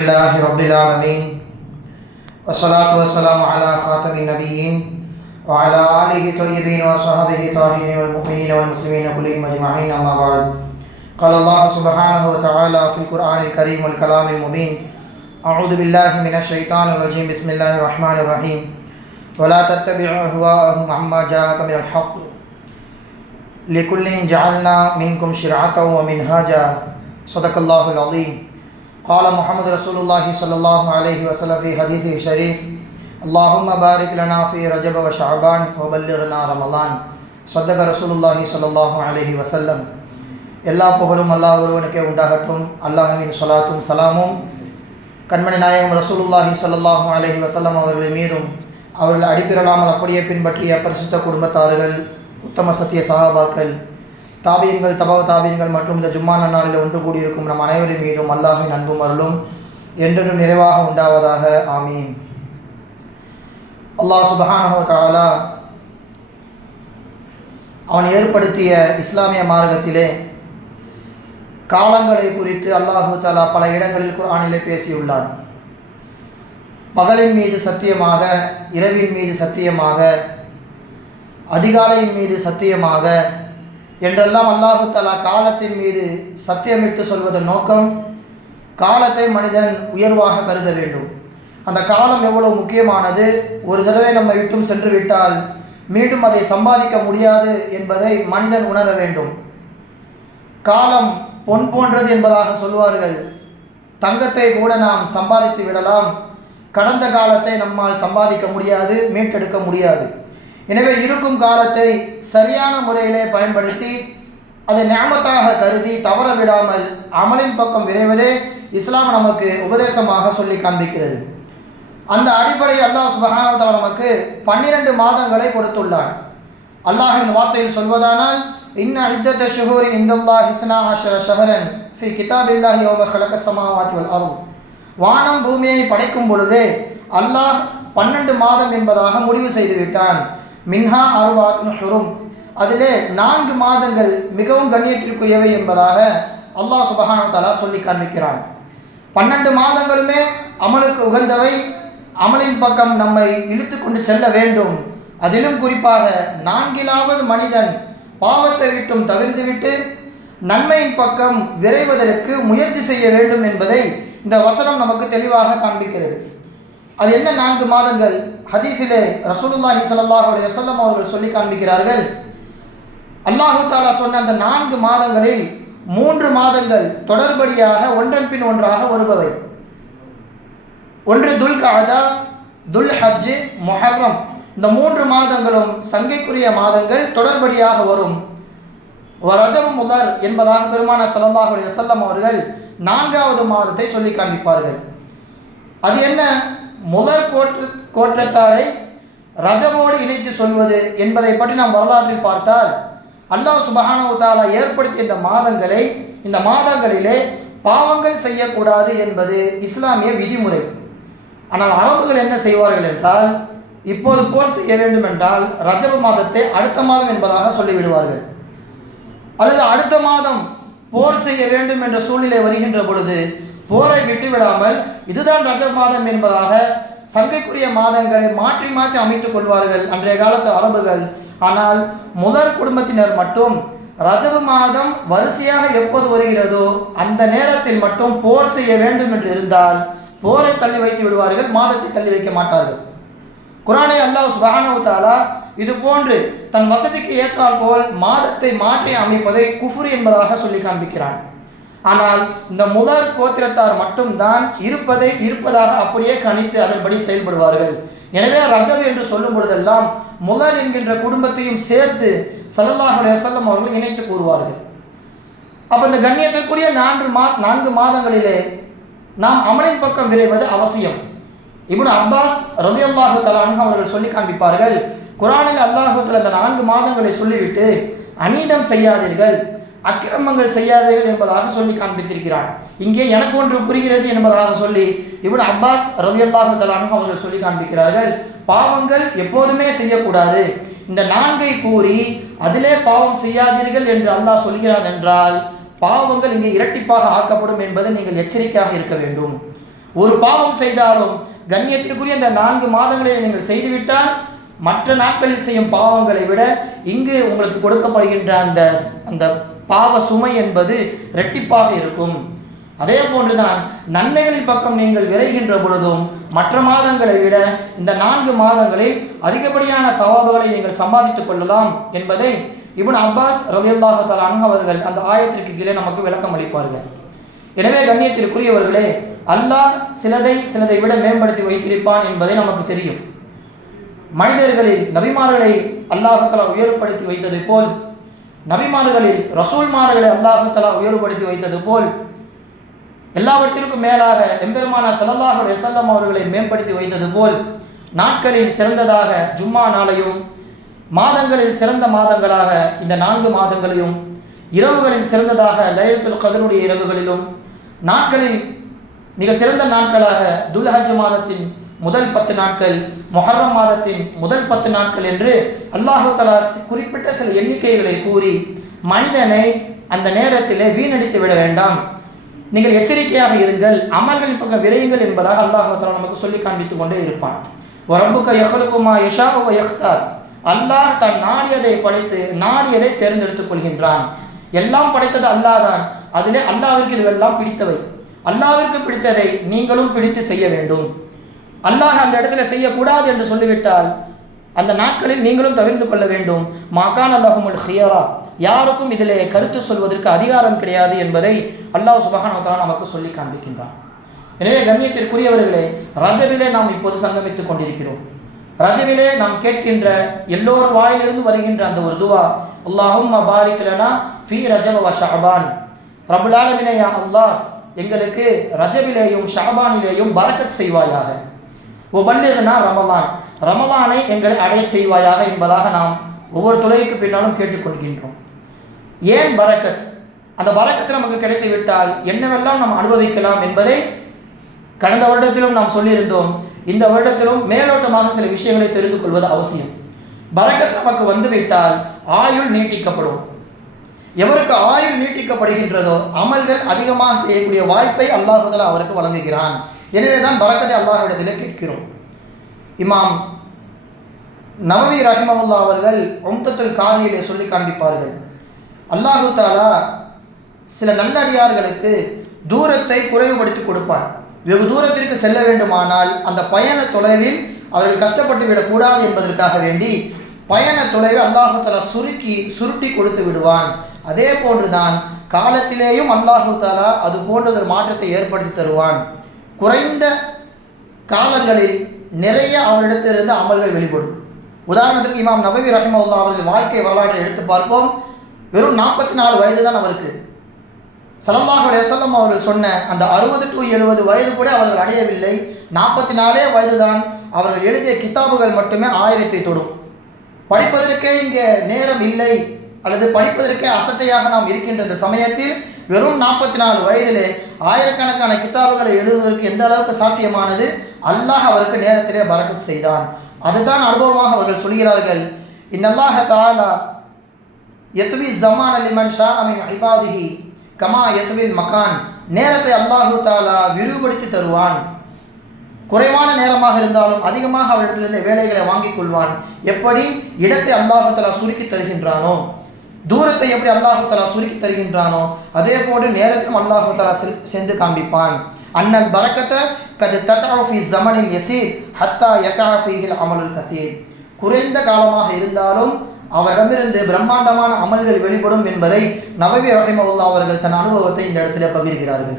اللہ رب العالمین والصلاة والسلام على خاتم النبیین وعلى آلہ طیبین وصحبہ طاہرین والمؤمنین والمسلمین كلهم اجمعین، اما بعد. قال اللہ سبحانہ وتعالی فی القرآن الكریم والکلام المبین اعوذ باللہ من الشیطان الرجیم، بسم اللہ الرحمن الرحیم. ولا تتبع اهواءهم عما جاءك من الحق. لكل جعلنا منكم شرعة ومنهاجا صدق اللہ العظیم. قال محمد رسول الله صلى الله عليه وسلم في حديثه الشريف اللهم بارك لنا في رجب وشعبان وبلغنا رمضان صدق رسول الله صلى الله عليه وسلم எல்லா புகழும் அல்லாஹ் ஒருவனுக்கே உண்டாகட்டும் அல்லாஹ்வின் சொலாத்தும் சலாமும் கண்மணி நாயகம் ரசூலுல்லாஹி ஸல்லல்லாஹு அலைஹி வஸல்லம் அவர்கள் மீதும் அவர்கள் அடிப்பிரலாமல் அப்படியே பின்பற்றிய பரிசுத்த குடும்பத்தார்கள் உத்தம சத்திய சஹாபாக்கள் தாபியன்கள் தபாவ தாபியன்கள் மற்றும் இந்த ஜும்மா நன்னாளில் ஒன்று கூடியிருக்கும் நம் அனைவரின் மீதும் அல்லாஹின் அன்பும் அருளும் என்றென்றும் நிறைவாக உண்டாவதாக. ஆமீன். அல்லாஹ் சுபஹானஹு தஆலா அவன் ஏற்படுத்திய இஸ்லாமிய மார்க்கத்திலே காலங்களை குறித்து அல்லாஹு தாலா பல இடங்களில் குர்ஆனிலே பேசியுள்ளான். பகலின் மீது சத்தியமாக இரவின் மீது சத்தியமாக அதிகாலையின் மீது சத்தியமாக என்றெல்லாம் அல்லாஹு தலா காலத்தின் மீது சத்தியமிட்டு சொல்வதன் நோக்கம் காலத்தை மனிதன் உயர்வாக கருத வேண்டும். அந்த காலம் எவ்வளவு முக்கியமானது? ஒரு தடவை நம்ம விட்டும் சென்று விட்டால் மீண்டும் அதை சம்பாதிக்க முடியாது என்பதை மனிதன் உணர வேண்டும். காலம் பொன் போன்றது என்பதாக சொல்வார்கள். தங்கத்தை கூட நாம் சம்பாதித்து விடலாம். கடந்த காலத்தை நம்மால் சம்பாதிக்க முடியாது மீட்டெடுக்க முடியாது. எனவே இருக்கும் காலத்தை சரியான முறையிலே பயன்படுத்தி அதை ஞாபகத்தாக கருதி தவற விடாமல் அமலின் பக்கம் விரைவதே இஸ்லாம் நமக்கு உபதேசமாக சொல்லி காண்பிக்கிறது. அந்த அடிப்படை அல்லாஹ் சுபஹானவத்தால் நமக்கு பன்னிரண்டு மாதங்களை கொடுத்துள்ளான். அல்லாஹின் வார்த்தையில் சொல்வதானால் இன்ன இத்தத்த ஷுஹூரி இந்தல்லா ஹித்னா ஆஷர ஷஹரன் ஃபி கிதாபில்லாஹி யோக ஹலக சமாவாதி வல் அருள் வானம் பூமியை படைக்கும் பொழுதே அல்லாஹ் பன்னெண்டு மாதம் என்பதாக முடிவு செய்துவிட்டான். மின்ஹா அருவாத்துன் ஹுரும். அதிலே நான்கு மாதங்கள் மிகவும் கண்ணியத்திற்குரியவை என்பதாக அல்லாஹ் சுபஹான தாலா சொல்லி காண்பிக்கிறான். பன்னெண்டு மாதங்களுமே அமலுக்கு உகந்தவை அமலின் பக்கம் நம்மை இழுத்து கொண்டு செல்ல வேண்டும். அதிலும் குறிப்பாக நான்கிலாவது மனிதன் பாவத்தை விட்டும் தவிர்த்துவிட்டு நன்மையின் பக்கம் விரைவதற்கு முயற்சி செய்ய வேண்டும் என்பதை இந்த வசனம் நமக்கு தெளிவாக காண்பிக்கிறது. அது என்ன நான்கு மாதங்கள்? ஹதீஸிலே ரசூலுல்லாஹி ஸல்லல்லாஹு அலைஹி வஸல்லம் அவர்கள் சொல்லி காண்பிக்கிறார்கள். அல்லாஹு தாலா சொன்ன அந்த நான்கு மாதங்களில் மூன்று மாதங்கள் தொடர்படியாக ஒன்றன் பின் ஒன்றாக வருபவை. ஒன்று துல் காதா துல் ஹஜ்ஜு மொஹர்ரம். இந்த மூன்று மாதங்களும் சங்கைக்குரிய மாதங்கள் தொடர்படியாக வரும். ரஜம் முதர் என்பதாக பெருமான சல்லல்லாஹு அலைஹி வஸல்லம் அவர்கள் நான்காவது மாதத்தை சொல்லி காண்பிப்பார்கள். அது என்ன? முதற் கோற்று கோற்றத்தாரை ரஜமோடு இணைத்து சொல்வது என்பதை பற்றி நாம் வரலாற்றில் பார்த்தால் அல்லாஹ் சுபஹானவுதாலா ஏற்படுத்திய இந்த மாதங்களை இந்த மாதங்களிலே பாவங்கள் செய்யக்கூடாது என்பது இஸ்லாமிய விதிமுறை. ஆனால் அரபுகள் என்ன செய்வார்கள் என்றால் இப்போது போர் செய்ய வேண்டும் என்றால் ரஜப மாதத்தை அடுத்த மாதம் என்பதாக சொல்லிவிடுவார்கள். அல்லது அடுத்த மாதம் போர் செய்ய வேண்டும் என்ற சூழ்நிலை வருகின்ற பொழுது போரை விட்டுவிடாமல் இதுதான் ரஜ மாதம் என்பதாக சங்கைக்குரிய மாதங்களை மாற்றி மாற்றி அமைத்துக் கொள்வார்கள் அன்றைய காலத்து அரபுகள். ஆனால் முதற் குடும்பத்தினர் மட்டும் ரஜபு மாதம் வரிசையாக எப்போது வருகிறதோ அந்த நேரத்தில் மட்டும் போர் செய்ய வேண்டும் என்று இருந்தால் போரை தள்ளி வைத்து விடுவார்கள் மாதத்தை தள்ளி வைக்க மாட்டார்கள். குரானை அல்லாஹ் சுபஹானு தாலா இது போன்று தன் வசதிக்கு ஏற்றால் போல் மாதத்தை மாற்றி அமைப்பதை குஃபுர் என்பதாக சொல்லி காண்பிக்கிறான். ஆனால் இந்த முதற் கோத்திரத்தார் மட்டும்தான் இருப்பதை இருப்பதாக அப்படியே கணித்து அதன்படி செயல்படுவார்கள். எனவே ரஜப் என்று சொல்லும் பொழுதெல்லாம் முதல் என்கின்ற குடும்பத்தையும் சேர்த்து சல்லாஹுடைய செல்லம் அவர்கள் இணைத்து கூறுவார்கள். அப்போ இந்த கண்ணியத்திற்குரிய நான்கு மா நான்கு மாதங்களிலே நாம் அமலின் பக்கம் விரைவது அவசியம். இப்னு அப்பாஸ் ரலியல்லாஹு தலானு அவர்கள் சொல்லி காண்பிப்பார்கள் குரானில் அல்லாஹுத்தில் அந்த நான்கு மாதங்களை சொல்லிவிட்டு அநீதம் செய்யாதீர்கள் அக்கிரமங்கள் செய்யாதீர்கள் என்பதாக சொல்லி காண்பித்திருக்கிறான் இங்கே எனக்கு ஒன்று புரிகிறது என்பதாக சொல்லி இவன் அப்பாஸ் ரவியல்லாஹு தலானு அவர்கள் சொல்லி காண்பிக்கிறார்கள். பாவங்கள் எப்போதுமே செய்யக்கூடாது. இந்த நான்கை கூறி அதிலே பாவம் செய்யாதீர்கள் என்று அல்லாஹ் சொல்கிறான் என்றால் பாவங்கள் இங்கே இரட்டிப்பாக ஆக்கப்படும் என்பதை நீங்கள் எச்சரிக்கையாக இருக்க வேண்டும். ஒரு பாவம் செய்தாலும் கண்ணியத்திற்குரிய இந்த நான்கு மாதங்களில் நீங்கள் செய்துவிட்டால் மற்ற நாட்களில் செய்யும் பாவங்களை விட இங்கு உங்களுக்கு கொடுக்கப்படுகின்ற அந்த அந்த பாவ சுமை என்பது ரெட்டிப்பாக இருக்கும். அதே போன்றுதான் நன்மைகளின் பக்கம் நீங்கள் விரைகின்ற பொழுதும் மற்ற மாதங்களை விட இந்த நான்கு மாதங்களில் அதிகப்படியான சவாபுகளை நீங்கள் சம்பாதித்துக் கொள்ளலாம் என்பதை இபுன் அப்பாஸ் ரலியல்லாஹு தஆலா அவர்கள் அந்த ஆயத்திற்கு கீழே நமக்கு விளக்கம் அளிப்பார்கள். எனவே கண்ணியத்திற்குரியவர்களே அல்லாஹ் சிலதை சிலதை விட மேம்படுத்தி வைத்திருப்பான் என்பதை நமக்கு தெரியும். மனிதர்களில் நபிமார்களை அல்லாஹுத்தலா உயர்படுத்தி வைத்தது போல் நபிமார்களில் ரசூல்மார்களை அல்லாஹுத்தலா உயர்வுபடுத்தி வைத்தது போல் எல்லாவற்றிற்கும் மேலாக எம்பெருமான ஸல்லல்லாஹு அலைஹி அவர்களை மேம்படுத்தி வைத்தது போல் நாட்களில் சிறந்ததாக ஜும்மா நாளையும் மாதங்களில் சிறந்த மாதங்களாக இந்த நான்கு மாதங்களையும் இரவுகளில் சிறந்ததாக லயத்துல் கதருடைய இரவுகளிலும் நாட்களில் மிக சிறந்த நாட்களாக துல்ஹஜ் மாதத்தின் முதல் பத்து நாட்கள் மொஹர்ரம் மாதத்தின் முதல் பத்து நாட்கள் என்று அல்லாஹு தலா குறிப்பிட்ட சில எண்ணிக்கைகளை கூறி மனிதனை அந்த நேரத்திலே வீணடித்து விட வேண்டாம். நீங்கள் எச்சரிக்கையாக இருங்கள். அமல்களின் பக்கம் விரையுங்கள் என்பதாக அல்லாஹு தலா நமக்கு சொல்லி காண்பித்துக் கொண்டே இருப்பான். வரம்புக்க யஹலுக்குமா யஷா யஹ்தார். அல்லாஹ் தன் நாடியதை படைத்து நாடியதை தேர்ந்தெடுத்துக் கொள்கின்றான். எல்லாம் படைத்தது அல்லாஹ் தான் அதிலே அல்லாவிற்கு இதுவெல்லாம் பிடித்தவை. அல்லாவிற்கு பிடித்ததை நீங்களும் பிடித்து செய்ய வேண்டும். அல்லாஹ் அந்த இடத்துல செய்யக்கூடாது என்று சொல்லிவிட்டால் அந்த நாட்களில் நீங்களும் தவிர்த்து கொள்ள வேண்டும். மாகான் அல்லாஹுமுல் ஹியரா யாருக்கும் இதிலே கருத்து சொல்வதற்கு அதிகாரம் கிடையாது என்பதை அல்லாஹ் சுபஹானவத்தாலா நமக்கு சொல்லி காண்பிக்கின்றான். எனவே கண்ணியத்திற்குரியவர்களே ரஜவிலே நாம் இப்போது சங்கமித்துக் கொண்டிருக்கிறோம். ரஜவிலே நாம் கேட்கின்ற எல்லோர் வாயிலிருந்து வருகின்ற அந்த ஒரு துவா அல்லாஹும் பாரிக்கலனா ஃபி ரஜவ வ ஷஅபான். ரபுல் அல்லாஹ் எங்களுக்கு ரஜவிலேயும் ஷாபானிலேயும் பரக்கத் செய்வாயாக. ஒபல்லிகனா ரமலான். ரமலானை எங்களை அடைய செய்வாயாக என்பதாக நாம் ஒவ்வொரு துளைக்கு பின்னாலும் கேட்டுக்கொள்கின்றோம் ஏன் பரக்கத்? அந்த பரக்கத்து நமக்கு கிடைத்து விட்டால் என்னவெல்லாம் நாம் அனுபவிக்கலாம் என்பதை கடந்த வருடத்திலும் நாம் சொல்லியிருந்தோம். இந்த வருடத்திலும் மேலோட்டமாக சில விஷயங்களை தெரிந்து கொள்வது அவசியம். பரக்கத் நமக்கு வந்துவிட்டால் ஆயுள் நீட்டிக்கப்படும். எவருக்கு ஆயுள் நீட்டிக்கப்படுகின்றதோ அமல்கள் அதிகமாக செய்யக்கூடிய வாய்ப்பை அல்லாஹுதலா அவருக்கு வழங்குகிறான். எனவே தான் பரக்கத்தை அல்லாஹ்விடத்திலே கேட்கிறோம். இமாம் நவவி ரஹிமவுல்லா அவர்கள் ஒம்பத்துல் காரியிலே சொல்லி காண்பிப்பார்கள். அல்லாஹு தாலா சில நல்லடியார்களுக்கு தூரத்தை குறைவுபடுத்தி கொடுப்பான். வெகு தூரத்திற்கு செல்ல வேண்டுமானால் அந்த பயண தொலைவில் அவர்கள் கஷ்டப்பட்டு விடக்கூடாது என்பதற்காக வேண்டி பயண தொலைவை அல்லாஹு தாலா சுருக்கி சுருட்டி கொடுத்து விடுவான். அதே போன்றுதான் காலத்திலேயும் அல்லாஹு தாலா அது போன்ற ஒரு மாற்றத்தை ஏற்படுத்தி தருவான். குறைந்த காலங்களில் நிறைய அவரிடத்திலிருந்து அமல்கள் வெளிப்படும். உதாரணத்துக்கு இமாம் நபவி ரஹிமவுல்லா அவர்கள் வாழ்க்கை வரலாற்றை எடுத்து பார்ப்போம். வெறும் நாற்பத்தி நாலு வயது தான் அவருக்கு. சல்லல்லாஹு அலையம் அவர்கள் சொன்ன அந்த அறுபது டு எழுபது வயது கூட அவர்கள் அடையவில்லை. நாற்பத்தி நாலே வயது தான் அவர்கள் எழுதிய கித்தாபுகள் மட்டுமே ஆயிரத்தை தொடும். படிப்பதற்கே இங்கே நேரம் இல்லை. அல்லது படிப்பதற்கே அசட்டையாக நாம் இருக்கின்ற இந்த சமயத்தில் வெறும் நாற்பத்தி நாலு வயதிலே ஆயிரக்கணக்கான கித்தாபுகளை எழுதுவதற்கு எந்த அளவுக்கு சாத்தியமானது? அல்லாஹ் அவருக்கு நேரத்திலே பறக்க செய்தான். அதுதான் அனுபவமாக அவர்கள் சொல்கிறார்கள். இன்னல்லாஹ தாலா எத்துவி ஜமான் அலிமன் ஷா அமின் ஐபாதிஹி கமா எத்துவில் மகான். நேரத்தை அல்லாஹு தாலா விரிவுபடுத்தி தருவான். குறைவான நேரமாக இருந்தாலும் அதிகமாக அவரிடத்திலிருந்து வேலைகளை வாங்கிக் கொள்வான். எப்படி? இடத்தை அல்லாஹு தலா சுருக்கி தருகின்றானோ. தூரத்தை எப்படி அல்லாஹாலா சுருக்கி தருகின்றானோ அதே போன்று நேரத்திலும் அல்லாஹாலா சென்று காண்பிப்பான். அண்ணல் பரக்கத்தை கது தகாஃபி ஜமனின் யசீர் ஹத்தா யகாஃபிஹில் அமலுல் கசீர். குறைந்த காலமாக இருந்தாலும் அவரிடமிருந்து பிரம்மாண்டமான அமல்கள் வெளிப்படும் என்பதை நவவி ரஹிமவுல்லா அவர்கள் தன் அனுபவத்தை இந்த இடத்துல பகிர்கிறார்கள்.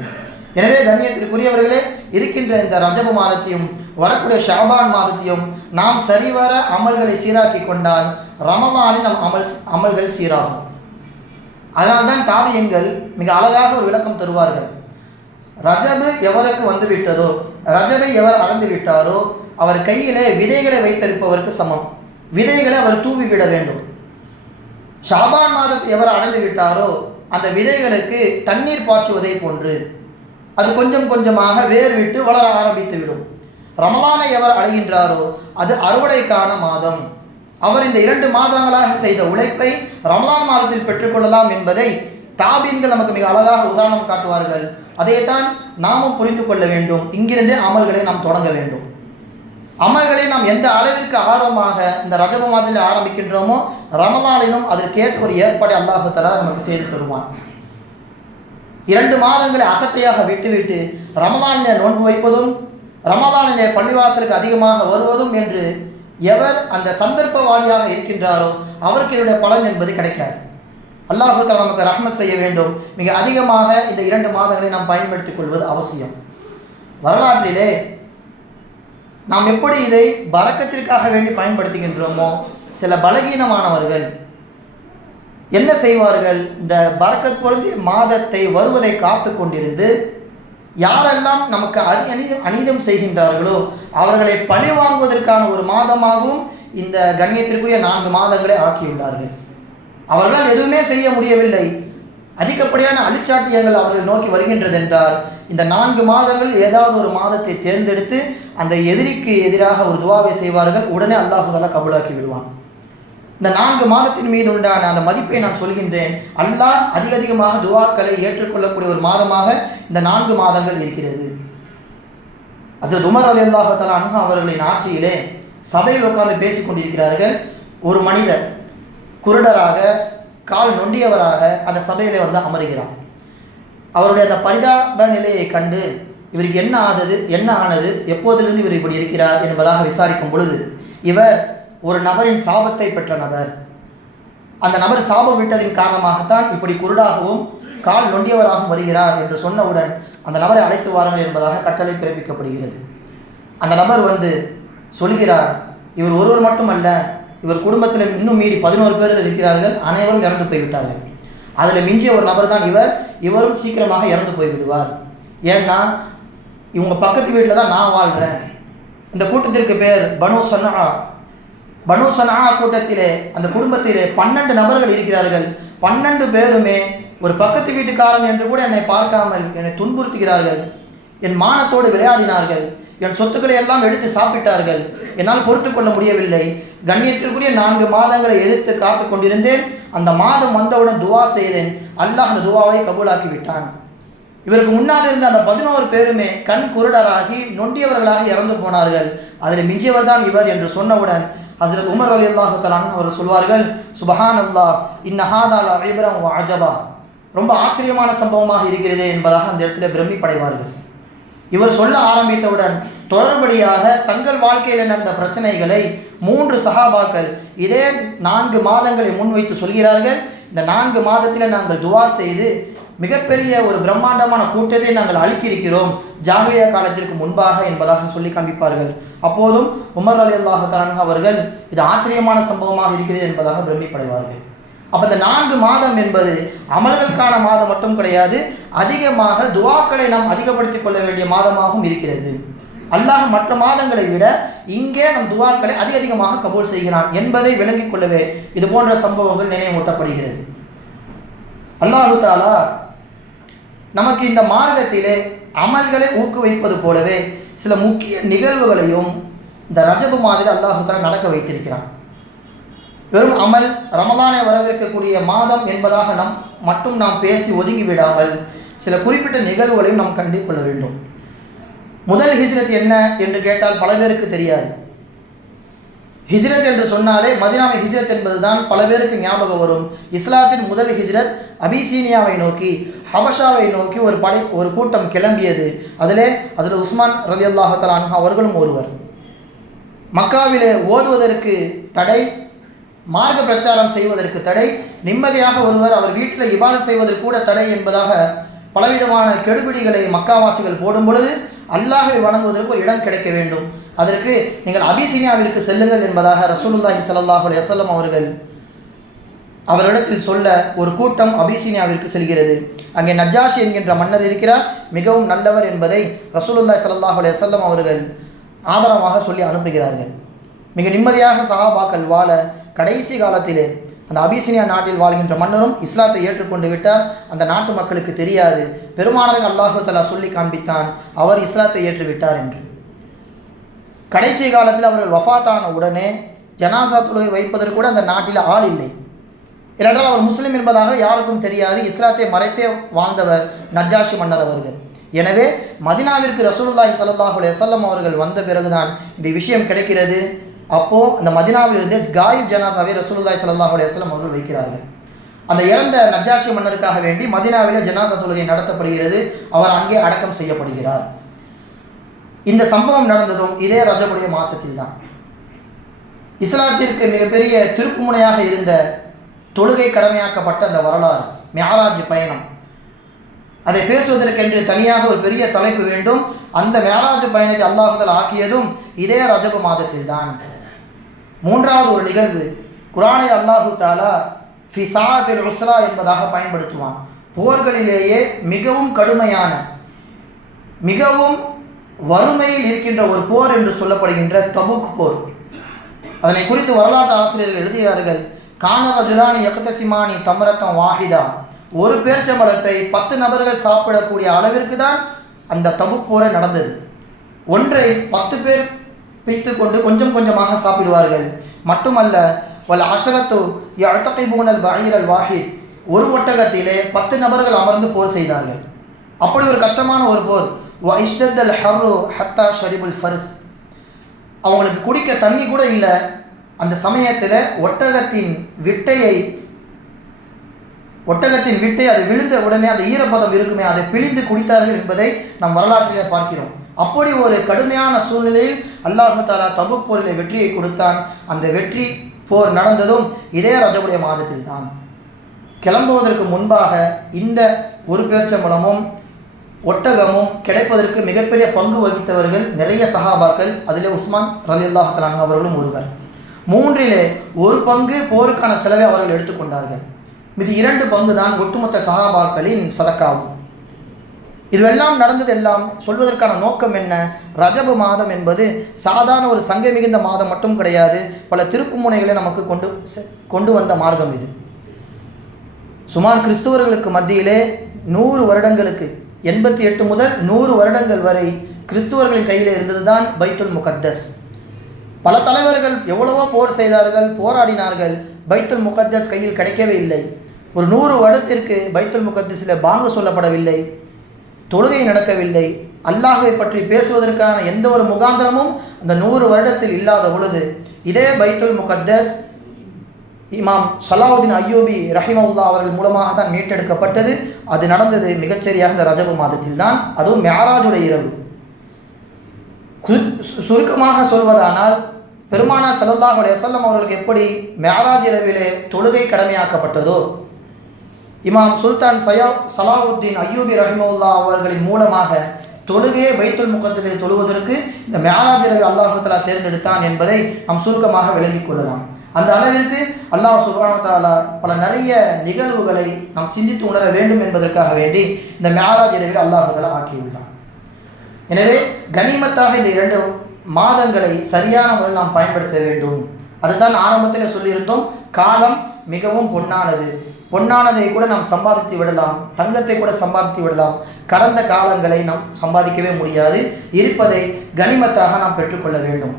எனவே கண்ணியத்திற்குரியவர்களே இருக்கின்ற இந்த ரஜபு மாதத்தையும் வரக்கூடிய ஷாபான் மாதத்தையும் நாம் சரிவர அமல்களை சீராக்கி கொண்டால் ரமதானில் நம் அமல் அமல்கள் சீராகும். அதனால்தான் தாவியங்கள் மிக அழகாக ஒரு விளக்கம் தருவார்கள். ரஜபு எவருக்கு வந்து விட்டதோ ரஜபை எவர் அறந்து விட்டாரோ அவர் கையிலே விதைகளை வைத்திருப்பவருக்கு சமம். விதைகளை அவர் தூவிவிட வேண்டும். ஷாபான் மாதத்தை எவர் அடைந்து விட்டாரோ அந்த விதைகளுக்கு தண்ணீர் பாய்ச்சுவதை போன்று அது கொஞ்சம் கொஞ்சமாக வேர் விட்டு வளர ஆரம்பித்து விடும் ரமலானை எவர் அடைகின்றாரோ அது அறுவடைக்கான மாதம். அவர் இந்த இரண்டு மாதங்களாக செய்த உழைப்பை ரமலான் மாதத்தில் பெற்றுக்கொள்ளலாம் என்பதை தாபீன்கள் நமக்கு மிக அழகாக உதாரணம் காட்டுவார்கள். அதைத்தான் நாமும் புரிந்து கொள்ள வேண்டும். இங்கிருந்தே அமல்களை நாம் தொடங்க வேண்டும். அமல்களை நாம் எந்த அளவிற்கு ஆர்வமாக இந்த ரஜப மாதத்தில் ஆரம்பிக்கின்றோமோ ரமதானிலும் அதற்கேற்ற ஒரு ஏற்பாடு அல்லாஹு நமக்கு செய்து தருவான். இரண்டு மாதங்களை அசத்தையாக விட்டுவிட்டு ரமதானிலே நோன்பு வைப்பதும் ரமதானிலே பள்ளிவாசலுக்கு அதிகமாக வருவதும் என்று எவர் அந்த சந்தர்ப்பவாதியாக இருக்கின்றாரோ அவருக்கு இதனுடைய பலன் என்பது கிடைக்காது. அல்லாஹு தஆலா நமக்கு ரஹ்மத் செய்ய வேண்டும். மிக அதிகமாக இந்த இரண்டு மாதங்களை நாம் பயன்படுத்திக் கொள்வது அவசியம். வரலாற்றிலே நாம் எப்படி இதை பறக்கத்திற்காக வேண்டி பயன்படுத்துகின்றோமோ சில பலகீனமானவர்கள் என்ன செய்வார்கள்? இந்த பரக்கத் பொருந்திய மாதத்தை வருவதை காத்து கொண்டிருந்து யாரெல்லாம் நமக்கு அதி அநீதம் அநீதம் செய்கின்றார்களோ அவர்களை பழி வாங்குவதற்கான ஒரு மாதமாகவும் இந்த கண்ணியத்திற்குரிய நான்கு மாதங்களை ஆக்கியுள்ளார்கள். அவர்களால் எதுவுமே செய்ய முடியவில்லை. அதிகப்படியான அழிச்சாட்டியங்கள் அவர்கள் நோக்கி வருகின்றது என்றால் இந்த நான்கு மாதங்கள் ஏதாவது ஒரு மாதத்தை தேர்ந்தெடுத்து அந்த எதிரிக்கு எதிராக ஒரு துவாவை செய்வார்கள். உடனே அல்லாஹுதலா கபுலாக்கி விடுவான். இந்த நான்கு மாதத்தின் மீது உண்டான அந்த மதிப்பை நான் சொல்கின்றேன். அல்லாஹ் அதிக அதிகமாக துவாக்களை ஏற்றுக்கொள்ளக்கூடிய ஒரு மாதமாக இந்த நான்கு மாதங்கள் இருக்கிறது. அசரத் உமர் அலி அல்லாஹலா அன்ஹா அவர்களின் ஆட்சியிலே சபையில் உட்கார்ந்து பேசிக் கொண்டிருக்கிறார்கள். ஒரு மனிதர் குருடராக கால் நொண்டியவராக அந்த சபையிலே வந்து அமருகிறார். அவருடைய அந்த பரிதாப நிலையை கண்டு இவருக்கு என்ன ஆனது என்ன ஆனது எப்போதிலிருந்து இவர் இப்படி இருக்கிறார் என்பதாக விசாரிக்கும் பொழுது இவர் ஒரு நபரின் சாபத்தை பெற்ற நபர். அந்த நபர் சாபம் விட்டதின் காரணமாகத்தான் இப்படி குருடாகவும் கால் நொண்டியவராகவும் வருகிறார் என்று சொன்னவுடன் அந்த நபரை அழைத்து வாருங்கள் என்பதாக கட்டளை பிறப்பிக்கப்படுகிறது. அந்த நபர் வந்து சொல்கிறார் இவர் ஒருவர் மட்டுமல்ல இவர் குடும்பத்தில் இன்னும் மீறி பதினோரு பேர் இருக்கிறார்கள் அனைவரும் இறந்து போய்விட்டார்கள். அதில் மிஞ்சிய ஒரு நபர் தான் இவர் இவரும் சீக்கிரமாக இறந்து போய் விடுவார் ஏன்னா இவங்க பக்கத்து வீட்டில் தான் நான் வாழ்கிறேன் இந்த கூட்டத்திற்கு பேர் பனு சன்னா பனு சனா கூட்டத்திலே அந்த குடும்பத்திலே பன்னெண்டு நபர்கள் இருக்கிறார்கள். பன்னெண்டு பேருமே ஒரு பக்கத்து வீட்டுக்காரன் என்று கூட என்னை பார்க்காமல் என்னை துன்புறுத்துகிறார்கள். என் மானத்தோடு விளையாடினார்கள். என் சொத்துக்களை எல்லாம் எடுத்து சாப்பிட்டார்கள். என்னால் பொறுத்து கொள்ள முடியவில்லை. கண்ணியத்திற்குரிய நான்கு மாதங்களை எதிர்த்து காத்து கொண்டிருந்தேன். அந்த மாதம் வந்தவுடன் துவா செய்தேன். அல்லாஹ் அந்த துவாவை கபூலாக்கி விட்டான். இவருக்கு முன்னால் இருந்த அந்த பதினோரு பேருமே கண் குருடராகி நொண்டியவர்களாக இறந்து போனார்கள். அதில் மிஞ்சியவர் தான் இவர் என்று சொன்னவுடன் ஹசரத் உமர் அலி அல்லாஹு தலான் அவர் சொல்வார்கள் சுபஹான் அல்லா இன்னஹாதால் அழிபரம் அஜபா. ரொம்ப ஆச்சரியமான சம்பவமாக இருக்கிறதே என்பதாக அந்த இடத்துல பிரமிப்படைவார்கள். இவர் சொல்ல ஆரம்பித்தவுடன் தொடர்படியாக தங்கள் வாழ்க்கையில் நடந்த பிரச்சனைகளை மூன்று சகாபாக்கள் இதே நான்கு மாதங்களை முன்வைத்து சொல்கிறார்கள். இந்த நான்கு மாதத்தில் நாங்கள் துவா செய்து மிகப்பெரிய ஒரு பிரம்மாண்டமான கூட்டத்தை நாங்கள் அளித்திருக்கிறோம் ஜாமியா காலத்திற்கு முன்பாக என்பதாக சொல்லி காண்பிப்பார்கள். அப்போதும் உமர் அலி அல்லாஹ் அல்லாஹு அவர்கள் இது ஆச்சரியமான சம்பவமாக இருக்கிறது என்பதாக பிரமிப்படைவார்கள். அப்போ இந்த நான்கு மாதம் என்பது அமல்களுக்கான மாதம் மட்டும் கிடையாது அதிகமாக துவாக்களை நாம் அதிகப்படுத்திக் கொள்ள வேண்டிய மாதமாகவும் இருக்கிறது. அல்லாஹ் மற்ற மாதங்களை விட இங்கே நம் துவாக்களை அதிக அதிகமாக கபூல் செய்கிறான் என்பதை விளங்கிக் கொள்ளவே இது போன்ற சம்பவங்கள் நினைவூட்டப்படுகிறது. அல்லாஹு தாலா நமக்கு இந்த மார்க்கத்திலே அமல்களை ஊக்குவிப்பது போலவே சில முக்கிய நிகழ்வுகளையும் இந்த ரஜபு மாதிரி அல்லாஹு நடக்க வைத்திருக்கிறான். வெறும் அமல் ரமலானை வரவிருக்கக்கூடிய மாதம் என்பதாக நாம் மட்டும் நாம் பேசி ஒதுங்கி விடாமல் சில குறிப்பிட்ட நிகழ்வுகளையும் நாம் கண்டு கொள்ள வேண்டும். முதல் ஹிஜ்ரத் என்ன என்று கேட்டால் பல பேருக்கு தெரியாது. ஹிஜ்ரத் என்று சொன்னாலே மதினாவை ஹிஜ்ரத் என்பதுதான் பல பேருக்கு ஞாபகம் வரும். இஸ்லாத்தின் முதல் ஹிஜ்ரத் அபிசீனியாவை நோக்கி ஹபஷாவை நோக்கி ஒரு படை ஒரு கூட்டம் கிளம்பியது. அதிலே அதில் உஸ்மான் ரலி அல்லாஹலான் அவர்களும் ஒருவர். மக்காவிலே ஓதுவதற்கு தடை மார்க்க பிரச்சாரம் செய்வதற்கு தடை நிம்மதியாக ஒருவர் அவர் வீட்டில் இபாத செய்வதற்கு கூட தடை என்பதாக பலவிதமான கெடுபிடிகளை மக்காவாசிகள் போடும் பொழுது அல்லாஹை வணங்குவதற்கு ஒரு இடம் கிடைக்க வேண்டும். அதற்கு நீங்கள் அபிசீனியாவிற்கு செல்லுங்கள் என்பதாக ரசூலுல்லாஹி சல்லாஹ் அலைஹி அவர்கள் அவரிடத்தில் சொல்ல ஒரு கூட்டம் அபிசீனியாவிற்கு செல்கிறது. அங்கே நஜாஷி என்கின்ற மன்னர் இருக்கிறார். மிகவும் நல்லவர் என்பதை ரசூலுல்லாய் சல்லாஹ் அலைஹி வஸல்லம் அவர்கள் ஆதாரமாக சொல்லி அனுப்புகிறார்கள். மிக நிம்மதியாக சஹாபாக்கள் வாழ கடைசி காலத்திலே அந்த அபிசினியா நாட்டில் வாழ்கின்ற மன்னரும் இஸ்லாத்தை ஏற்றுக்கொண்டு விட்டார் அந்த நாட்டு மக்களுக்கு தெரியாது. பெருமானருக்கு அல்லாஹு தலா சொல்லி காண்பித்தான் அவர் இஸ்லாத்தை ஏற்றுவிட்டார் என்று. கடைசி காலத்தில் அவர்கள் வஃபாத்தான உடனே ஜனாசா தொழுகை வைப்பதற்கு கூட அந்த நாட்டில் ஆள் இல்லை. ஏனென்றால் அவர் முஸ்லீம் என்பதாக யாருக்கும் தெரியாது. இஸ்லாத்தை மறைத்தே வாழ்ந்தவர் நஜாஷி மன்னர் அவர்கள். எனவே மதினாவிற்கு ரசூலுல்லாஹி ஸல்லல்லாஹு அலைஹி அவர்கள் வந்த பிறகுதான் இந்த விஷயம் கிடைக்கிறது. அப்போது அந்த மதினாவிலிருந்து காயிப் ஜனாசாவை ரசூலுல்லாய் ஸல்லல்லாஹு அலைஹி அவர்கள் வைக்கிறார்கள். அந்த இறந்த நஜாஷி மன்னருக்காக வேண்டி மதினாவில் ஜனாசா தொழுகை நடத்தப்படுகிறது. அவர் அங்கே அடக்கம் செய்யப்படுகிறார். இந்த சம்பவம் நடந்ததும் இதே ரஜபுடைய மாதத்தில் தான் இஸ்லாத்திற்கு மிகப்பெரிய திருப்புமுனையாக இருந்த தொழுகை கடமையாக்கப்பட்ட அந்த வரலாறு மேராஜ் பயணம். அதை பேசுவதற்கென்று தனியாக ஒரு பெரிய தலைப்பு வேண்டும். அந்த மேராஜ் பயணத்தை அல்லாஹுதல் ஆக்கியதும் இதே ரஜபு மாதத்தில் தான் மூன்றாவது ஒரு நிகழ்வு குரானை அல்லாஹு தாலா ஃபிசாதில் உஸ்ரா என்பதாக பயன்படுத்துவான். போர்களிலேயே மிகவும் கடுமையான மிகவும் வறுமையில் இருக்கின்ற ஒரு போர் என்று சொல்லப்படுகின்ற தபுக் போர். அதனை குறித்து வரலாற்று ஆசிரியர்கள் எழுதுகிறார்கள் கான ரஜுலானி யகதசிமானி தமரத்தம் வாஹிதா. ஒரு பேர்ச்சம்பழத்தை பத்து நபர்கள் சாப்பிடக்கூடிய அளவிற்கு தான் அந்த தபுக் போரை நடந்தது. ஒன்றை பத்து பேர் பிய்த்து கொண்டு கொஞ்சம் கொஞ்சமாக சாப்பிடுவார்கள். மட்டுமல்ல வல் அஷரத்து யழ்தகைபூனல் பஹீரல் வாஹித். ஒரு ஒட்டகத்திலே பத்து நபர்கள் அமர்ந்து போர் செய்தார்கள். அப்படி ஒரு கஷ்டமான ஒரு போர். வ இஷ்டத்தல் ஹர்ரு ஹத்தா ஷரிபுல் ஃபர்ஸ். அவங்களுக்கு குடிக்க தண்ணி கூட இல்லை. அந்த சமயத்தில் ஒட்டகத்தின் விட்டையை ஒட்டகத்தின் விட்டை அது விழுந்த உடனே அந்த ஈரப்பதம் இருக்குமே அதை பிழிந்து குடித்தார்கள் என்பதை நாம் வரலாற்றிலே பார்க்கிறோம். அப்படி ஒரு கடுமையான சூழ்நிலையில் அல்லாஹு தாலா தபுக் போரில் வெற்றியை கொடுத்தான். அந்த வெற்றி போர் நடந்ததும் இதே ரஜபுடைய மாதத்தில் தான் கிளம்புவதற்கு முன்பாக இந்த ஒரு பேர்ச்சம்பளமும் ஒட்டகமும் கிடைப்பதற்கு மிகப்பெரிய பங்கு வகித்தவர்கள் நிறைய சஹாபாக்கள் அதிலே உஸ்மான் ரலில்லாஹ் தலான் அவர்களும் ஒருவர். மூன்றிலே ஒரு பங்கு போருக்கான செலவை அவர்கள் எடுத்துக்கொண்டார்கள். இது இரண்டு பங்கு தான் ஒட்டுமொத்த சஹாபாக்களின் சதக்காகும் இதுவெல்லாம் நடந்தது எல்லாம் சொல்வதற்கான நோக்கம் என்ன? ரஜபு மாதம் என்பது சாதாரண ஒரு சங்கை மிகுந்த மாதம் மட்டும் கிடையாது. பல திருப்பு முனைகளை நமக்கு கொண்டு கொண்டு வந்த மார்க்கம் இது. சுமார் கிறிஸ்துவர்களுக்கு மத்தியிலே நூறு வருடங்களுக்கு எண்பத்தி எட்டு முதல் நூறு வருடங்கள் வரை கிறிஸ்துவர்களின் கையில் இருந்தது தான் பைத்துல் முகத்தஸ். பல தலைவர்கள் எவ்வளவோ போர் செய்தார்கள் போராடினார்கள் பைத்துல் முகத்தஸ் கையில் கிடைக்கவே இல்லை. ஒரு நூறு வருடத்திற்கு பைத்துல் முகத்தஸில் பாங்கு சொல்லப்படவில்லை. தொழுகை நடக்கவில்லை. அல்லாஹை பற்றி பேசுவதற்கான எந்த ஒரு முகாந்திரமும் அந்த நூறு வருடத்தில் இல்லாத பொழுது இதே பைத்துல் முகத்தஸ் இமாம் சலாவுதீன் அய்யூபி ரஹிமவுல்லா அவர்கள் மூலமாக தான் மீட்டெடுக்கப்பட்டது. அது நடந்தது மிகச்சரியாக இந்த ரஜபு மாதத்தில் தான். அதுவும் மேராஜுடைய இரவு. சுருக்கமாக சொல்வதானால் பெருமானா ஸல்லல்லாஹு செல்லம் அவர்களுக்கு எப்படி மேராஜ் இரவிலே தொழுகை கடமையாக்கப்பட்டதோ இமாம் சுல்தான் சயா சலாவுத்தீன் அய்யூபி ரஹிமவுல்லா அவர்களின் மூலமாக தொழுகே பைத்துல் முகத்திலே தொழுவதற்கு இந்த மேராஜ் இரவை தேர்ந்தெடுத்தான் என்பதை நாம் சுருக்கமாக விளங்கிக் கொள்ளலாம். அந்த அளவிற்கு அல்லாஹ் சுப்ஹானஹு பல நிறைய நிகழ்வுகளை நாம் சிந்தித்து உணர வேண்டும் என்பதற்காக வேண்டி இந்த மேராஜ் இரவில் அல்லாஹு ஆக்கியுள்ளான். எனவே கனிமத்தாக இந்த இரண்டு மாதங்களை சரியான முறையில் நாம் பயன்படுத்த வேண்டும். அதுதான் ஆரம்பத்தில் சொல்லியிருந்தோம் காலம் மிகவும் பொன்னானது. பொன்னானதை கூட நாம் சம்பாதித்து விடலாம் தங்கத்தை கூட சம்பாதித்து விடலாம். கடந்த காலங்களை நாம் சம்பாதிக்கவே முடியாது. இருப்பதை கனிமத்தாக நாம் பெற்றுக்கொள்ள வேண்டும்.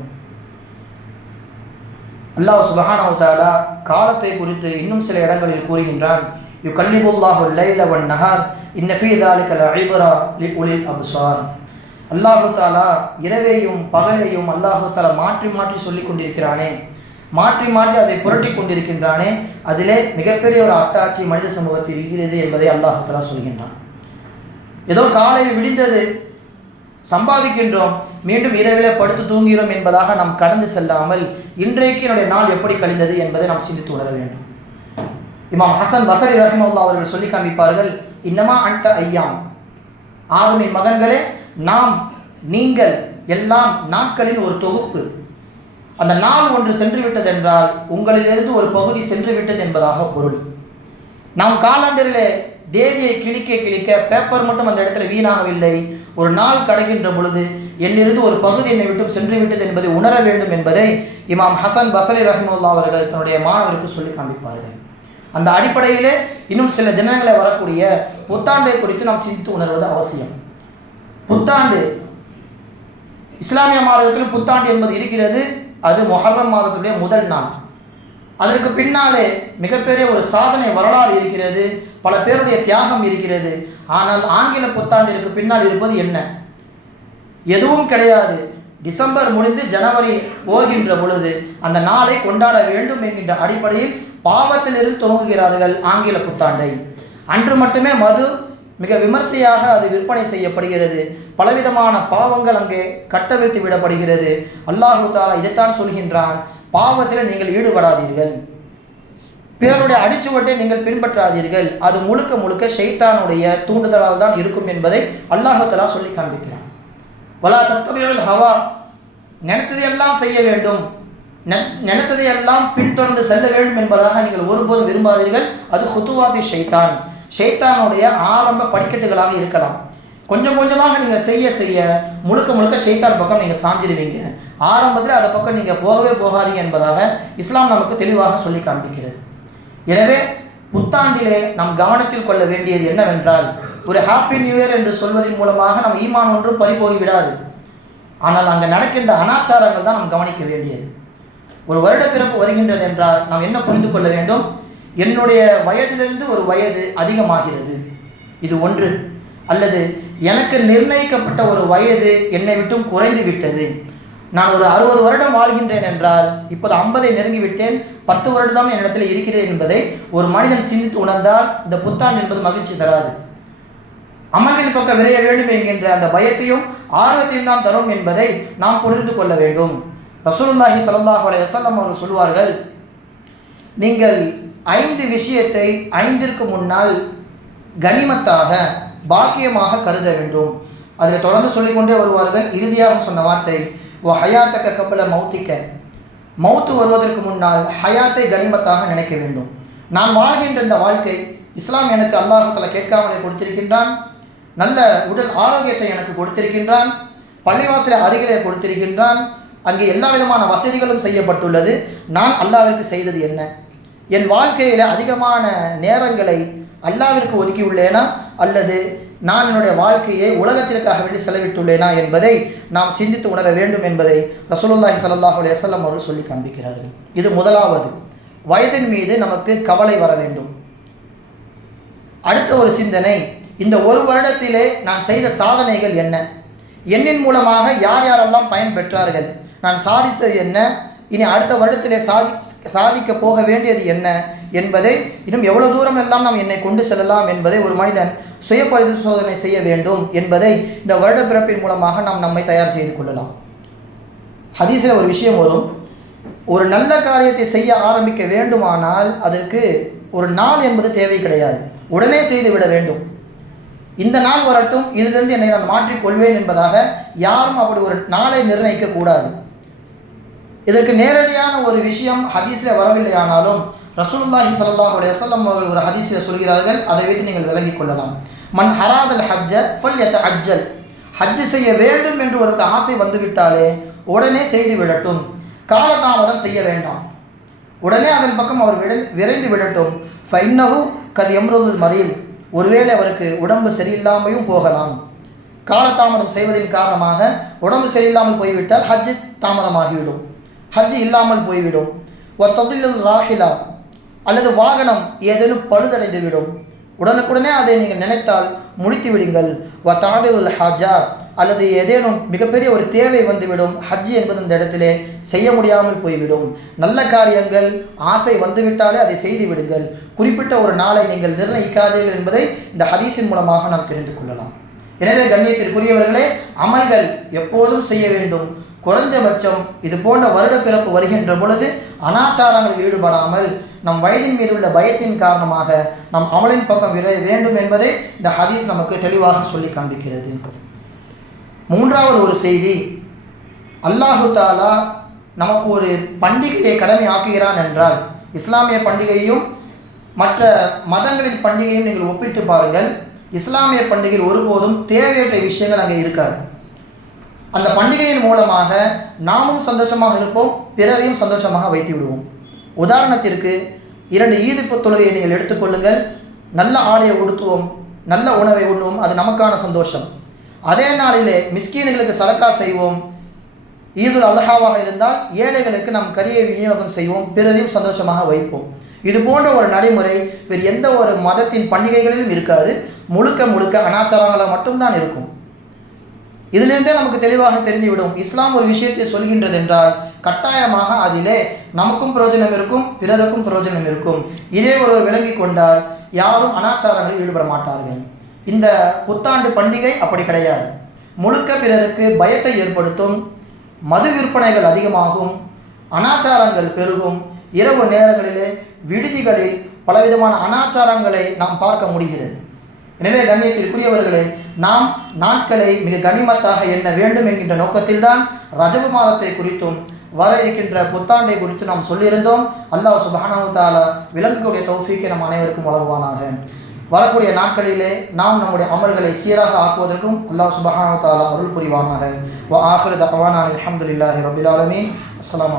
அல்லாஹ் சுபஹானாவுத்தாலா காலத்தை குறித்து இன்னும் சில இடங்களில் கூறுகின்றான். யு கல்லிபுல்லாஹு லைல வன் நஹார் இன்னஃபீதாலிகல் அழிபரா லி உலில் அபுசார் அல்லாஹு தாலா இரவையும் பகலையும் அல்லாஹு தாலா மாற்றி மாற்றி சொல்லி கொண்டிருக்கிறானே. மாற்றி மாற்றி அதை புரட்டி கொண்டிருக்கின்றானே அதிலே மிகப்பெரிய ஒரு அத்தாட்சி மனித சமூகத்தில் இருக்கிறது என்பதை அல்லாஹு சொல்கின்றான். ஏதோ காலையில் விடிந்தது சம்பாதிக்கின்றோம் மீண்டும் இரவிலே படுத்து தூங்குகிறோம் என்பதாக நாம் கடந்து செல்லாமல் இன்றைக்கு என்னுடைய நாள் எப்படி கழிந்தது என்பதை நாம் சிந்தித்து உணர வேண்டும். இமாம் ஹசன் பசரி ரஹ்மல்லா அவர்கள் சொல்லி காண்பிப்பார்கள் இன்னமா அந்த ஐயாம். ஆதமின் மகன்களே நாம் நீங்கள் எல்லாம் நாட்களின் ஒரு தொகுப்பு. அந்த நாள் ஒன்று சென்று விட்டது என்றால் உங்களிலிருந்து ஒரு பகுதி சென்று விட்டது என்பதாக பொருள். நாம் காலாண்டரில் தேதியை கிழிக்க கிழிக்க பேப்பர் மட்டும் அந்த இடத்துல வீணாகவில்லை. ஒரு நாள் கடகின்ற பொழுது என்னிருந்து ஒரு பகுதி என்னை விட்டும் சென்று விட்டது என்பதை உணர வேண்டும் என்பதை இமாம் ஹசன் பசரி ரஹிமுல்லா அவர்கள் தன்னுடைய மாணவருக்கு சொல்லி காண்பிப்பார்கள். அந்த அடிப்படையிலே இன்னும் சில தினங்களில் வரக்கூடிய புத்தாண்டை குறித்து நாம் சிந்தித்து உணர்வது அவசியம். புத்தாண்டு. இஸ்லாமிய மார்க்கத்திலும் புத்தாண்டு என்பது இருக்கிறது. அது மொஹர்ரம் மாதத்துடைய முதல் நாள். அதற்கு பின்னாலே மிகப்பெரிய ஒரு சாதனை வரலாறு இருக்கிறது பல பேருடைய தியாகம் இருக்கிறது. ஆனால் ஆங்கில புத்தாண்டிற்கு பின்னால் இருப்பது என்ன? எதுவும் கிடையாது. டிசம்பர் முடிந்து ஜனவரி போகின்ற பொழுது அந்த நாளை கொண்டாட வேண்டும் என்கின்ற அடிப்படையில் பாவத்திலிருந்து துவங்குகிறார்கள் ஆங்கில புத்தாண்டை. அன்று மட்டுமே மது மிக விமர்சையாக அது விற்பனை செய்யப்படுகிறது. பலவிதமான பாவங்கள் அங்கே கட்டவிழ்த்து விடப்படுகிறது. அல்லாஹு தாலா இதைத்தான் சொல்கின்றான். பாவத்தில் நீங்கள் ஈடுபடாதீர்கள். பிறருடைய அடிச்சுவட்டை நீங்கள் பின்பற்றாதீர்கள். அது முழுக்க முழுக்க ஷைத்தானுடைய தூண்டுதலால் தான் இருக்கும் என்பதை அல்லாஹு தலா சொல்லி காண்பிக்கிறான். வலா தத்தபியல் ஹவா. நினைத்ததையெல்லாம் செய்ய வேண்டும். நெ- நினைத்ததையெல்லாம் பின்தொடர்ந்து செல்ல வேண்டும் என்பதாக நீங்கள் ஒருபோதும் விரும்பாதீர்கள். அது ஹுத்துவாபி ஷைத்தான். ஷைத்தானுடைய ஆரம்ப படிக்கட்டுகளாக இருக்கலாம். கொஞ்சம் கொஞ்சமாக நீங்கள் செய்ய செய்ய முழுக்க முழுக்க ஷைத்தான் பக்கம் நீங்கள் சாஞ்சிடுவீங்க ஆரம்பத்தில் அதை பக்கம் நீங்கள் போகவே போகாதீங்க என்பதாக இஸ்லாம் நமக்கு தெளிவாக சொல்லி காண்பிக்கிறது. எனவே புத்தாண்டிலே நாம் கவனத்தில் கொள்ள வேண்டியது என்னவென்றால் ஒரு ஹாப்பி நியூ இயர் என்று சொல்வதன் மூலமாக நம் ஈமான் ஒன்றும் பறிபோய் விடாது. ஆனால் அங்கே நடக்கின்ற அனாச்சாரங்கள் தான் நாம் கவனிக்க வேண்டியது. ஒரு வருட பிறப்பு வருகின்றது என்றால் நாம் என்ன புரிந்து கொள்ள வேண்டும்? என்னுடைய வயதிலிருந்து ஒரு வயது அதிகமாகிறது. இது ஒன்று. அல்லது எனக்கு நிர்ணயிக்கப்பட்ட ஒரு வயது என்னை விட்டும் குறைந்து விட்டது. நான் ஒரு அறுபது வருடம் வாழ்கின்றேன் என்றால் இப்போது ஐம்பதை நெருங்கி விட்டேன் பத்து வருடம் என்னிடத்தில் இருக்கிறேன் என்பதை ஒரு மனிதன் சிந்தித்து உணர்ந்தால் இந்த புத்தாண்டு என்பது மகிழ்ச்சி தராது. அமல்களின் பக்கம் விரைய வேண்டும் என்கின்ற அந்த பயத்தையும் ஆர்வத்தையும் தான் தரும் என்பதை நாம் புரிந்து கொள்ள வேண்டும். ரசூல்லாஹி ஸல்லல்லாஹு அலைஹி வஸல்லம் அவர்கள் சொல்வார்கள் நீங்கள் ஐந்து விஷயத்தை ஐந்திற்கு முன்னால் கனிமத்தாக பாக்கியமாக கருத வேண்டும். அதில் தொடர்ந்து சொல்லிக்கொண்டே வருவார்கள் இறுதியாக சொன்ன வார்த்தை ஓ ஹயாத்தக்க கப்பல மௌத்திக்க மௌத்து வருவதற்கு முன்னால் ஹயாத்தை கனிமத்தாக நினைக்க வேண்டும். நான் வாழ்கின்ற இந்த வாழ்க்கை இஸ்லாம் எனக்கு அல்லாஹத்தில் கேட்காமலே கொடுத்திருக்கின்றான் நல்ல உடல் ஆரோக்கியத்தை எனக்கு கொடுத்திருக்கின்றான் பள்ளிவாசலை அருகிலே கொடுத்திருக்கின்றான் அங்கே எல்லா விதமான வசதிகளும் செய்யப்பட்டுள்ளது. நான் அல்லாவிற்கு செய்தது என்ன? என் வாழ்க்கையில் அதிகமான நேரங்களை அல்லாவிற்கு ஒதுக்கியுள்ளேனா? அல்லது நான் என்னுடைய வாழ்க்கையை உலகத்திற்காக வேண்டி செலவிட்டுள்ளேனா என்பதை நாம் சிந்தித்து உணர வேண்டும் என்பதை ரசூலுல்லாஹி சல்லாஹ் அலையம் அவர்கள் சொல்லி காண்பிக்கிறார்கள். இது முதலாவது. வயதின் மீது நமக்கு கவலை வர வேண்டும். அடுத்த ஒரு சிந்தனை இந்த ஒரு வருடத்திலே நான் செய்த சாதனைகள் என்ன? எண்ணின் மூலமாக யார் யாரெல்லாம் பயன் பெற்றார்கள் நான் சாதித்தது என்ன? இனி அடுத்த வருடத்திலே சாதி சாதிக்க போக வேண்டியது என்ன என்பதை இன்னும் எவ்வளோ தூரம் எல்லாம் நாம் என்னை கொண்டு செல்லலாம் என்பதை ஒரு மனிதன் சுய பரிசோதனை செய்ய வேண்டும் என்பதை இந்த வருட பிறப்பின் மூலமாக நாம் நம்மை தயார் செய்து கொள்ளலாம். ஹதீஸில் ஒரு விஷயம் வரும். ஒரு நல்ல காரியத்தை செய்ய ஆரம்பிக்க வேண்டுமானால் அதற்கு ஒரு நாள் என்பது தேவை கிடையாது. உடனே செய்து விட வேண்டும். இந்த நாள் வரட்டும் இதிலிருந்து என்னை நான் மாற்றிக் கொள்வேன் என்பதாக யாரும் அப்படி ஒரு நாளை நிர்ணயிக்கக்கூடாது இதற்கு நேரடியான ஒரு விஷயம் ஹதீஸில் வரவில்லையானாலும் ரசூலுல்லாஹி ஸல்லல்லாஹு அலைஹி அவர்கள் ஒரு ஹதீஸில் சொல்கிறார்கள். அதை வைத்து நீங்கள் விளங்கிக் கொள்ளலாம். மண் ஹராதல் ஹஜ்ஜ ஃபல் எத்த அஜ்ஜல் ஹஜ்ஜு செய்ய வேண்டும் என்று ஒரு ஆசை வந்துவிட்டாலே உடனே செய்து விடட்டும். காலதாமதம் செய்ய வேண்டாம். உடனே அதன் பக்கம் அவர் விரை விரைந்து விடட்டும். ஃபைன்னஹு கது எம்ருல் மறியல் ஒருவேளை அவருக்கு உடம்பு சரியில்லாமையும் போகலாம். காலதாமதம் செய்வதின் காரணமாக உடம்பு சரியில்லாமல் போய்விட்டால் ஹஜ்ஜு தாமதமாகிவிடும். ஹஜ்ஜு இல்லாமல் போய்விடும். ஒத்தொதில் ராஹிலா. அல்லது வாகனம் ஏதேனும் பழுதடைந்து விடும் உடனுக்குடனே அதை நீங்கள் நினைத்தால் முடித்து விடுங்கள் வ தாடில் ஹஜா. அல்லது ஏதேனும் மிகப்பெரிய ஒரு தேவை வந்துவிடும். ஹஜ் என்பது இந்த இடத்திலே செய்ய முடியாமல் போய்விடும். நல்ல காரியங்கள் ஆசை வந்துவிட்டாலே அதை செய்து விடுங்கள். குறிப்பிட்ட ஒரு நாளை நீங்கள் நிர்ணயிக்காதீர்கள் என்பதை இந்த ஹதீஸின் மூலமாக நாம் தெரிந்து கொள்ளலாம். எனவே கண்ணியத்திற்குரியவர்களே அமல்கள் எப்போதும் செய்ய வேண்டும். குறைஞ்சபட்சம் இது போன்ற வருட பிறப்பு வருகின்ற பொழுது அனாச்சாரங்களில் ஈடுபடாமல் நம் வயதின் மீது உள்ள பயத்தின் காரணமாக நம் அமலின் பக்கம் விரைய வேண்டும் என்பதை இந்த ஹதீஸ் நமக்கு தெளிவாக சொல்லி காண்பிக்கிறது. மூன்றாவது ஒரு செய்தி அல்லாஹு தாலா நமக்கு ஒரு பண்டிகையை கடமை ஆக்குகிறான் என்றால் இஸ்லாமிய பண்டிகையும் மற்ற மதங்களின் பண்டிகையும் நீங்கள் ஒப்பிட்டு பாருங்கள் இஸ்லாமிய பண்டிகையில் ஒருபோதும் தேவையற்ற விஷயங்கள் அங்கே இருக்காது. அந்த பண்டிகையின் மூலமாக நாமும் சந்தோஷமாக இருப்போம் பிறரையும் சந்தோஷமாக வைத்து விடுவோம். உதாரணத்திற்கு இரண்டு ஈதிப்பு தொழுகையை நீங்கள் எடுத்துக்கொள்ளுங்கள் நல்ல ஆடையை உடுத்துவோம் நல்ல உணவை உண்ணுவோம் அது நமக்கான சந்தோஷம். அதே நாளிலே மிஸ்கீன்களுக்கு சலக்கா செய்வோம். ஈதுல் அல்ஹாவாக இருந்தால் ஏழைகளுக்கு நாம் கரியை விநியோகம் செய்வோம் பிறரையும் சந்தோஷமாக வைப்போம். இது போன்ற ஒரு நடைமுறை வேறு எந்த ஒரு மதத்தின் பண்டிகைகளிலும் இருக்காது. முழுக்க முழுக்க அனாச்சாரங்களாக மட்டும்தான் இருக்கும். இதிலிருந்தே நமக்கு தெளிவாக தெரிந்துவிடும். இஸ்லாம் ஒரு விஷயத்தை சொல்கின்றது என்றால் கட்டாயமாக அதிலே நமக்கும் பிரயோஜனம் இருக்கும் பிறருக்கும் பிரயோஜனம் இருக்கும். இதே ஒரு விளங்கி கொண்டால் யாரும் அனாச்சாரங்களில் ஈடுபட மாட்டார்கள். இந்த புத்தாண்டு பண்டிகை அப்படி கிடையாது. முழுக்க பிறருக்கு பயத்தை ஏற்படுத்தும் மது விற்பனைகள் அதிகமாகும் அனாச்சாரங்கள் பெருகும் இரவு நேரங்களிலே விடுதிகளில் பலவிதமான அனாச்சாரங்களை நாம் பார்க்க முடிகிறது. எனவே கண்ணியத்திற்குரியவர்களே நாம் நாட்களை மிக கனிமத்தாக எண்ண வேண்டும் என்கின்ற நோக்கத்தில்தான் ரஜபு மாதத்தை குறித்தும் வர இருக்கின்ற புத்தாண்டை குறித்து நாம் சொல்லியிருந்தோம். அல்லாஹ் சுபஹானஹு தாலா விளங்கக்கூடிய தௌஃபீக்கை நம் அனைவருக்கும் வழங்குவானாக. வரக்கூடிய நாட்களிலே நாம் நம்முடைய அமல்களை சீராக ஆக்குவதற்கும் அல்லாஹ் சுபஹானஹு தாலா அருள் புரிவானாக. வா ஆஹிரு தஅவானா அல்ஹம்துலில்லாஹி ரப்பில் ஆலமீன். அஸ்ஸலாமு